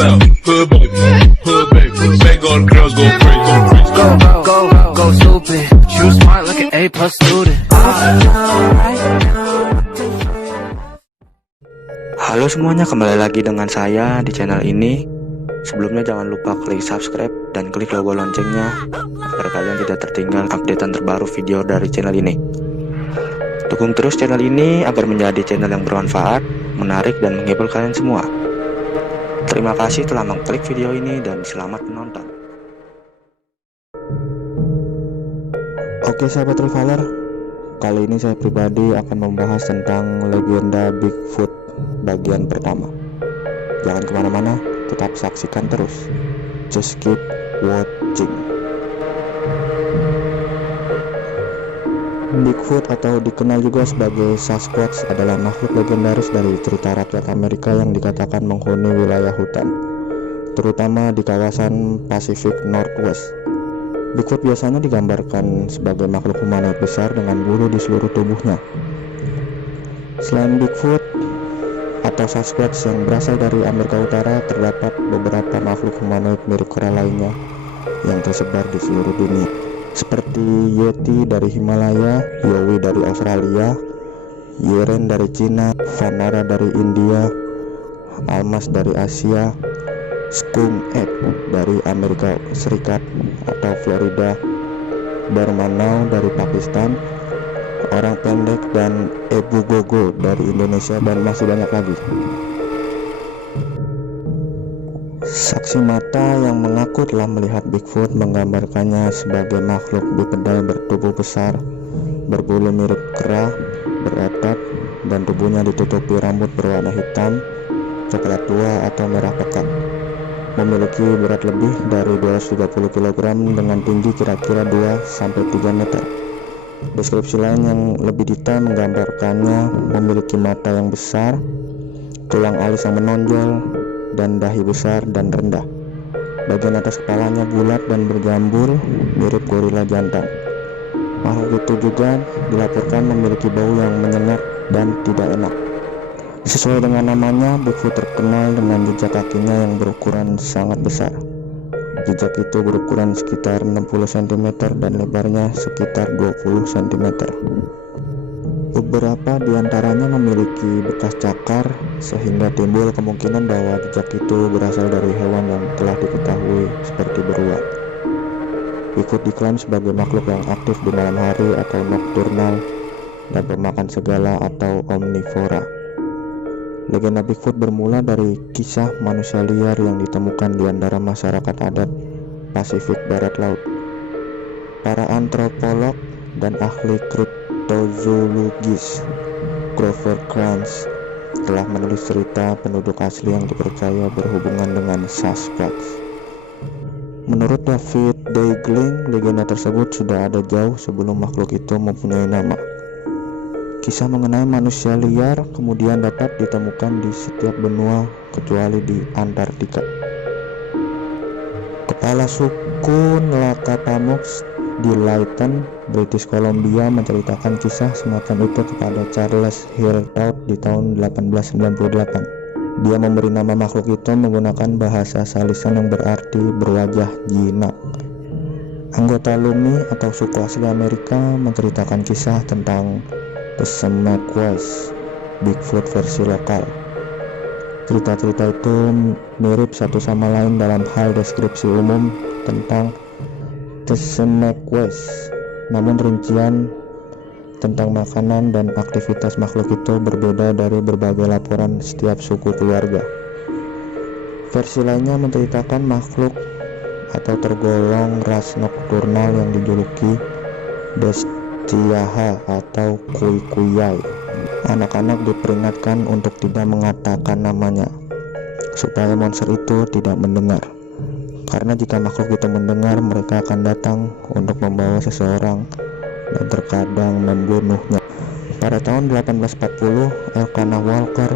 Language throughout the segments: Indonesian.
out. Hood baby, make all the girls go crazy. Go stupid. You smart like an A+ student. Halo semuanya, kembali lagi dengan saya di channel ini. Sebelumnya jangan lupa klik subscribe dan klik logo loncengnya agar kalian tidak tertinggal updatean terbaru video dari channel ini. Dukung terus channel ini agar menjadi channel yang bermanfaat, menarik dan menghibur kalian semua. Terima kasih telah mengklik video ini dan selamat menonton. Oke sahabat Traveler, kali ini saya pribadi akan membahas tentang legenda Bigfoot bagian pertama. Jangan kemana-mana, tetap saksikan terus. Just keep watching. Bigfoot atau dikenal juga sebagai Sasquatch adalah makhluk legendaris dari cerita rakyat Amerika yang dikatakan menghuni wilayah hutan, terutama di kawasan Pacific Northwest. Bigfoot biasanya digambarkan sebagai makhluk humanoid besar dengan bulu di seluruh tubuhnya. Selain Bigfoot atau Sasquatch yang berasal dari Amerika Utara, terdapat beberapa makhluk humanoid mirip kera lainnya yang tersebar di seluruh dunia, seperti Yeti dari Himalaya, Yowie dari Australia, Yeren dari Cina, Vanara dari India, Almas dari Asia, Skunk Ape dari Amerika Serikat atau Florida, Bermanau dari Pakistan, orang pendek dan Ebu Gogo dari Indonesia, dan masih banyak lagi. Saksi mata yang mengaku telah melihat Bigfoot menggambarkannya sebagai makhluk bipedal bertubuh besar, berbulu mirip kera, berotot, dan tubuhnya ditutupi rambut berwarna hitam, coklat tua atau merah pekat. Memiliki berat lebih dari 230 kg dengan tinggi kira-kira 2-3 meter. Deskripsi lain yang lebih detail menggambarkannya memiliki mata yang besar, tulang alis yang menonjol, dan dahi besar dan rendah. Bagian atas kepalanya bulat dan berjambul, mirip gorila jantan. Makhluk itu juga dilaporkan memiliki bau yang menyengat dan tidak enak. Sesuai dengan namanya, Bigfoot terkenal dengan jejak kakinya yang berukuran sangat besar. Jejak itu berukuran sekitar 60 cm dan lebarnya sekitar 20 cm. Beberapa diantaranya memiliki bekas cakar, sehingga timbul kemungkinan bahwa jejak itu berasal dari hewan yang telah diketahui seperti beruang. Bigfoot diklaim sebagai makhluk yang aktif di malam hari atau nocturnal dan pemakan segala atau omnivora. Legenda Bigfoot bermula dari kisah manusia liar yang ditemukan di antara masyarakat adat Pasifik Barat Laut. Para antropolog dan ahli kriptozoologis Grover Krantz telah menulis cerita penduduk asli yang dipercaya berhubungan dengan Sasquatch. Menurut David Daegling, legenda tersebut sudah ada jauh sebelum makhluk itu mempunyai nama. Kisah mengenai manusia liar kemudian dapat ditemukan di setiap benua kecuali di Antartika. Kepala suku Nlakatamox di Layton, British Columbia menceritakan kisah semacam itu kepada Charles Hilton di tahun 1898. Dia memberi nama makhluk itu menggunakan bahasa Salisan yang berarti berwajah jinak. Anggota Lumi atau suku asli Amerika menceritakan kisah tentang The Sasquatch, Bigfoot versi lokal. Cerita-cerita itu mirip satu sama lain dalam hal deskripsi umum tentang The Sasquatch, namun rincian tentang makanan dan aktivitas makhluk itu berbeda dari berbagai laporan setiap suku keluarga. Versi lainnya menceritakan makhluk atau tergolong ras nokturnal yang dijuluki Tiaha atau Kuy-Kuyai. Anak-anak diperingatkan untuk tidak mengatakan namanya supaya monster itu tidak mendengar, karena jika makhluk itu mendengar, mereka akan datang untuk membawa seseorang dan terkadang membunuhnya. Pada tahun 1840, Elkanah Walker,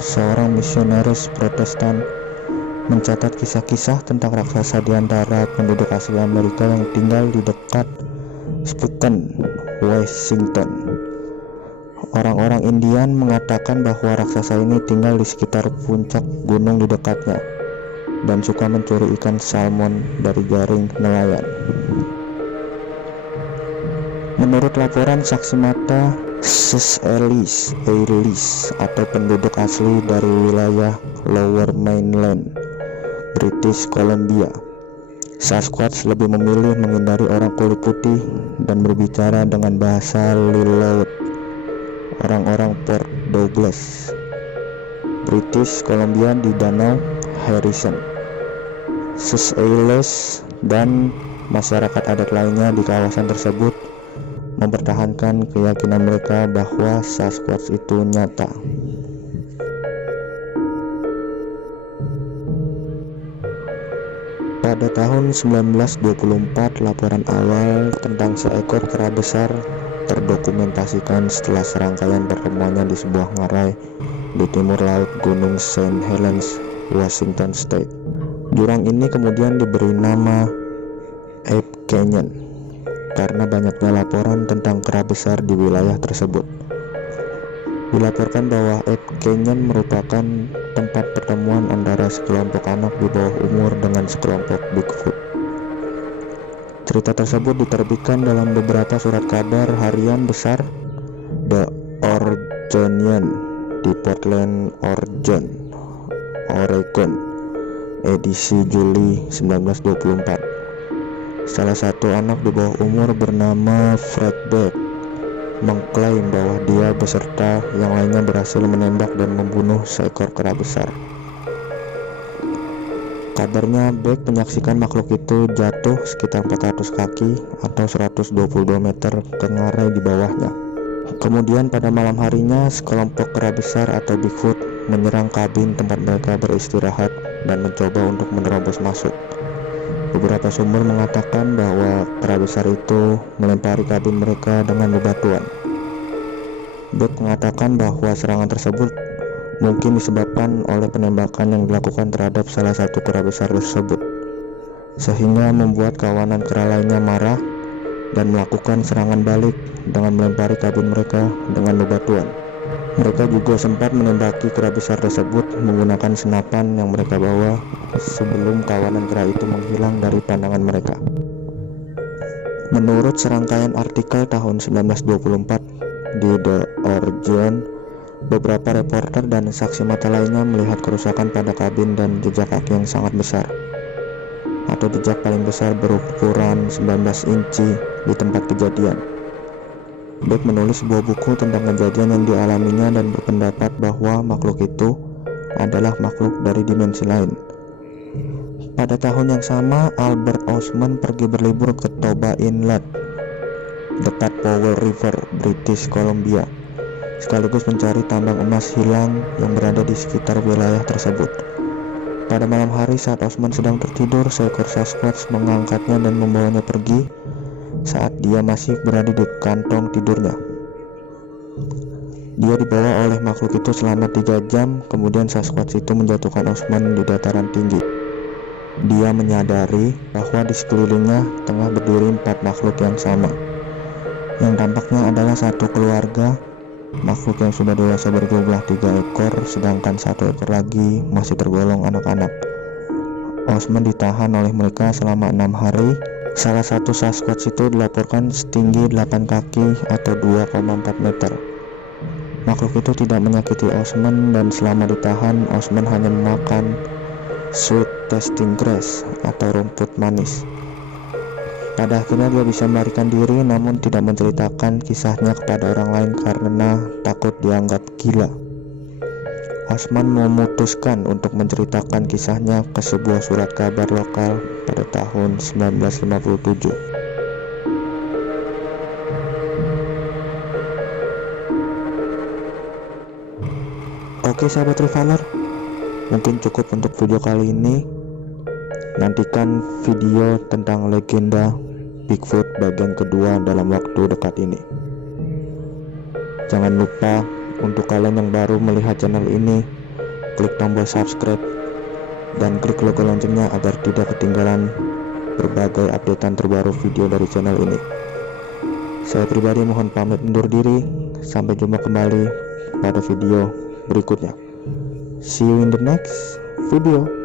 seorang misionaris Protestan, mencatat kisah-kisah tentang raksasa di antara penduduk asli Amerika yang tinggal di dekat Spokane, Washington. Orang-orang Indian mengatakan bahwa raksasa ini tinggal di sekitar puncak gunung di dekatnya. dan suka mencuri ikan salmon dari jaring nelayan. Menurut laporan saksi mata, Ellis atau penduduk asli dari wilayah Lower Mainland, British Columbia, Sasquatch lebih memilih menghindari orang kulit putih dan berbicara dengan bahasa Lillooet, orang-orang Port Douglas, British Columbia di Danau Harrison. Ellis dan masyarakat adat lainnya di kawasan tersebut mempertahankan keyakinan mereka bahwa Sasquatch itu nyata. Pada tahun 1924, laporan awal tentang seekor kera besar terdokumentasikan setelah serangkaian pertemuannya di sebuah ngarai di timur laut Gunung St. Helens, Washington State. Jurang ini kemudian diberi nama Ape Canyon karena banyaknya laporan tentang kera besar di wilayah tersebut. Dilaporkan bahwa Ape Canyon merupakan tempat pertemuan antara sekelompok anak di bawah umur dengan sekelompok Bigfoot. Cerita tersebut diterbitkan dalam beberapa surat kabar harian besar The Oregonian di Portland, Oregon, edisi Juli 1924. Salah satu anak di bawah umur bernama Fred Beck mengklaim bahwa dia beserta yang lainnya berhasil menembak dan membunuh seekor kera besar. Kabarnya Beck menyaksikan makhluk itu jatuh sekitar 400 kaki atau 122 meter ke ngarai di bawahnya. Kemudian pada malam harinya, sekelompok kera besar atau Bigfoot menyerang kabin tempat mereka beristirahat dan mencoba untuk menerobos masuk. Beberapa sumber mengatakan bahwa kera besar itu melempari kabin mereka dengan bebatuan. Beck mengatakan bahwa serangan tersebut mungkin disebabkan oleh penembakan yang dilakukan terhadap salah satu kera besar tersebut, sehingga membuat kawanan kera lainnya marah dan melakukan serangan balik dengan melempari kabin mereka dengan bebatuan. Mereka juga sempat menembaki kera besar tersebut menggunakan senapan yang mereka bawa sebelum kawanan kera itu menghilang dari pandangan mereka. Menurut serangkaian artikel tahun 1924 di The Oregon, beberapa reporter dan saksi mata lainnya melihat kerusakan pada kabin dan jejak kaki yang sangat besar, atau jejak paling besar berukuran 19 inci di tempat kejadian. Beck menulis sebuah buku tentang kejadian yang dialaminya dan berpendapat bahwa makhluk itu adalah makhluk dari dimensi lain. Pada tahun yang sama, Albert Osman pergi berlibur ke Toba Inlet dekat Powell River, British Columbia, sekaligus mencari tambang emas hilang yang berada di sekitar wilayah tersebut. Pada malam hari saat Osman sedang tertidur, seekor Sasquatch mengangkatnya dan membawanya pergi saat dia masih berada di kantong tidurnya. Dia dibawa oleh makhluk itu selama 3 jam, kemudian Sasquatch itu menjatuhkan Osman di dataran tinggi. Dia menyadari bahwa di sekelilingnya tengah berdiri 4 makhluk yang sama, yang tampaknya adalah satu keluarga. Makhluk yang sudah dewasa berjumlah 3 ekor, sedangkan 1 ekor lagi masih tergolong anak-anak. Osman ditahan oleh mereka selama 6 hari. Salah satu Sasquatch itu dilaporkan setinggi 8 kaki atau 2,4 meter. Makhluk itu tidak menyakiti Osman dan selama ditahan, Osman hanya memakan sweet tasting grass atau rumput manis. Pada akhirnya dia bisa melarikan diri, namun tidak menceritakan kisahnya kepada orang lain karena takut dianggap gila. Osman memutuskan untuk menceritakan kisahnya ke sebuah surat kabar lokal pada tahun 1957. Oke sahabat Revaler, mungkin cukup untuk video kali ini. Nantikan video tentang legenda Bigfoot bagian kedua dalam waktu dekat ini. Jangan lupa untuk kalian yang baru melihat channel ini, klik tombol subscribe dan klik logo loncengnya agar tidak ketinggalan berbagai updatean terbaru video dari channel ini. Saya pribadi mohon pamit undur diri. Sampai jumpa kembali pada video berikutnya. See you in the next video.